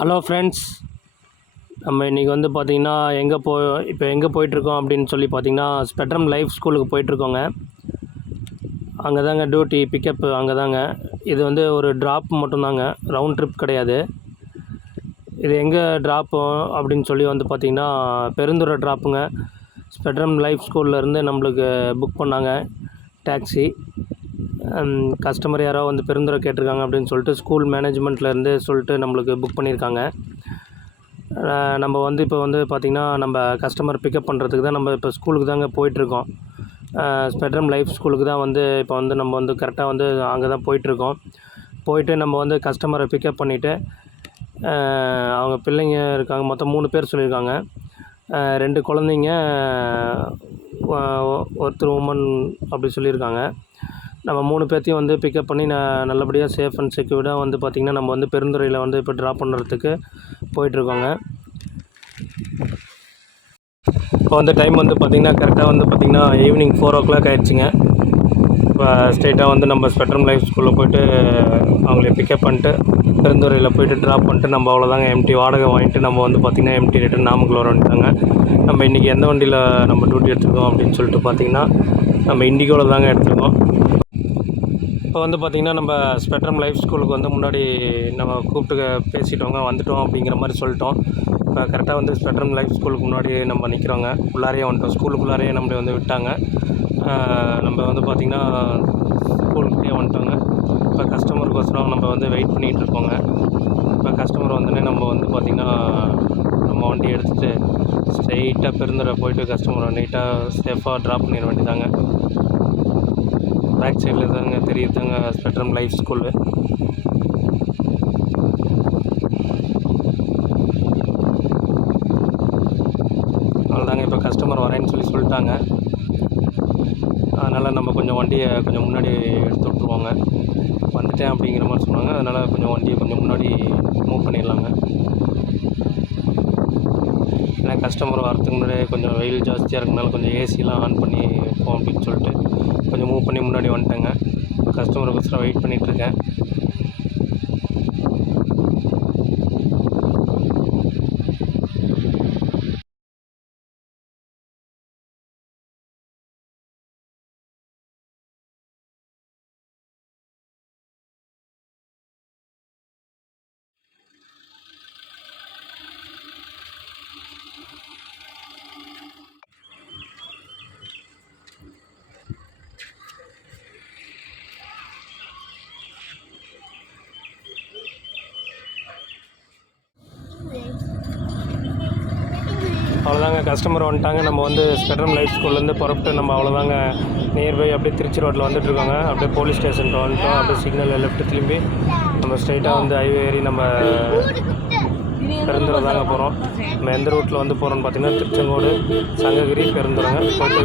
Hello friends, நம்ம இன்றைக்கி வந்து பார்த்திங்கன்னா எங்கே போயிட்டுருக்கோம் அப்படின்னு சொல்லி பார்த்திங்கன்னா ஸ்பெக்ட்ரம் லைஃப் ஸ்கூலுக்கு போயிட்டுருக்கோங்க. அங்கே தாங்க டியூட்டி பிக்கப்பு அங்கே தாங்க. இது வந்து ஒரு ட்ராப் மட்டும்தாங்க, ரவுண்ட் ட்ரிப் கிடையாது. இது எங்கே ட்ராப்பு அப்படின்னு சொல்லி வந்து பார்த்திங்கன்னா பெருந்துறை ட்ராப்புங்க. ஸ்பெக்ட்ரம் லைஃப் ஸ்கூல்லேருந்து நம்மளுக்கு புக் பண்ணாங்க டாக்ஸி. கஸ்டமர் யாரோ வந்து பெருந்துறை கேட்டிருக்காங்க அப்படின்னு சொல்லிட்டு ஸ்கூல் மேனேஜ்மெண்ட்லேருந்து சொல்லிட்டு நம்மளுக்கு புக் பண்ணியிருக்காங்க. நம்ம வந்து இப்போ வந்து பார்த்திங்கன்னா நம்ம கஸ்டமர் பிக்கப் பண்ணுறதுக்கு தான் நம்ம இப்போ ஸ்கூலுக்கு தாங்க போயிட்டுருக்கோம். ஸ்பெக்ட்ரம் லைஃப் ஸ்கூலுக்கு தான் வந்து இப்போ வந்து நம்ம வந்து கரெக்டாக வந்து அங்கே தான் போயிட்டுருக்கோம். போயிட்டு நம்ம வந்து கஸ்டமரை பிக்கப் பண்ணிவிட்டு அவங்க பிள்ளைங்க இருக்காங்க, மொத்தம் 3 பேர் சொல்லியிருக்காங்க. 2 குழந்தைங்க, ஒருத்தர் உமன் அப்படி சொல்லியிருக்காங்க. நம்ம 3 பேர்த்தையும் வந்து பிக்கப் பண்ணி நல்லபடியாக சேஃப் அண்ட் செக்யூர்டாக வந்து பார்த்திங்கன்னா நம்ம வந்து பெருந்துறையில் வந்து இப்போ ட்ராப் பண்ணுறதுக்கு போயிட்டுருக்கோங்க. இப்போ வந்து டைம் வந்து பார்த்திங்கன்னா கரெக்டாக வந்து பார்த்திங்கன்னா ஈவினிங் 4 o'clock ஆகிடுச்சிங்க. இப்போ ஸ்ட்ரெயிட்டாக வந்து நம்ம ஸ்பெக்ட்ரம் லைஃப் ஸ்கூலில் போய்ட்டு அவங்கள பிக்கப் பண்ணிட்டு பெருந்துறையில் போய்ட்டு ட்ராப் பண்ணிட்டு நம்ம அவ்வளோதாங்க எம்டி வாடகை வாங்கிட்டு நம்ம வந்து பார்த்திங்கன்னா எம்டி ரிட்டன் நாமக்கல் வர வேண்டியதாங்க. நம்ம இன்றைக்கி எந்த வண்டியில் நம்ம டியூட்டி எடுத்துருக்கோம் அப்படின்னு சொல்லிட்டு பார்த்திங்கன்னா நம்ம இண்டிகோவில் தாங்க எடுத்துருக்கோம். இப்போ வந்து பார்த்திங்கன்னா நம்ம ஸ்பெக்ட்ரம் லைஃப் ஸ்கூலுக்கு வந்து முன்னாடி நம்ம கூப்பிட்டு பேசிட்டோங்க, வந்துட்டோம் அப்படிங்கிற மாதிரி சொல்லிட்டோம். இப்போ கரெக்டாக வந்து ஸ்பெக்ட்ரம் லைஃப் ஸ்கூலுக்கு முன்னாடி நம்ம நிற்கிறோங்க. உள்ளாரையே வந்துட்டோம், ஸ்கூலுக்குள்ளாரையே நம்மளை வந்து விட்டாங்க. நம்ம வந்து பார்த்திங்கன்னா ஸ்கூலுக்கே வந்துட்டோங்க. இப்போ கஸ்டமருக்கோசரம் நம்ம வந்து வெயிட் பண்ணிகிட்டு இருக்கோங்க. இப்போ கஸ்டமர் வந்தோடனே நம்ம வந்து பார்த்திங்கன்னா நம்ம வண்டி எடுத்துகிட்டு ஸ்ட்ரெயிட்டாக பெருந்துறை போயிட்டு கஸ்டமரை நீட்டாக சேஃபாக ட்ராப் பண்ணிட வேண்டியதாங்க. பேக் சைடில் தாங்க தெரியுதுங்க ஸ்பெக்ட்ரம் லைஃப் ஸ்கூலு. அவ்வளோதாங்க, இப்போ கஸ்டமர் வரேன்னு சொல்லிட்டாங்க. அதனால் நம்ம கொஞ்சம் வண்டியை கொஞ்சம் முன்னாடி எடுத்து விட்ருவோங்க. வந்துட்டேன் அப்படிங்கிற மாதிரி சொன்னாங்க. அதனால் கொஞ்சம் வண்டியை கொஞ்சம் முன்னாடி மூவ் பண்ணிடலாங்க. ஏன்னா கஸ்டமர் வரத்துக்கு முன்னாடியே கொஞ்சம் வெயில் ஜாஸ்தியாக இருக்கனால கொஞ்சம் ஏசிலாம் ஆன் பண்ணி வைப்போம் அப்படின்னு சொல்லிட்டு கொஞ்சம் மூவ் பண்ணி முன்னாடி வந்துட்டேங்க. கஸ்டமருக்கோசரம் வெயிட் பண்ணிகிட்ருக்கேன். அவ்வளோதாங்க, கஸ்டமர் வந்துட்டாங்க. நம்ம வந்து ஸ்பெக்ட்ரம் லைஃப் ஸ்கூல்லேருந்து புறப்பட்டு நம்ம அவ்வளோதாங்க நியர்பை அப்படியே திருச்சி ரோட்டில் வந்துட்டுருக்கோங்க. அப்படியே போலீஸ் ஸ்டேஷனுக்கு வந்துட்டோம். அப்படியே சிக்னல் லெஃப்ட் திரும்பி நம்ம ஸ்ட்ரைட்டாக வந்து ஹைவே ஏறி நம்ம பெருந்துறை தாங்க போகிறோம். நம்ம எந்த ரூட்டில் வந்து போகிறோன்னு பார்த்திங்கன்னா திருச்செங்கோடு, சங்ககிரி, பெருந்துறைங்க போய்ட்டு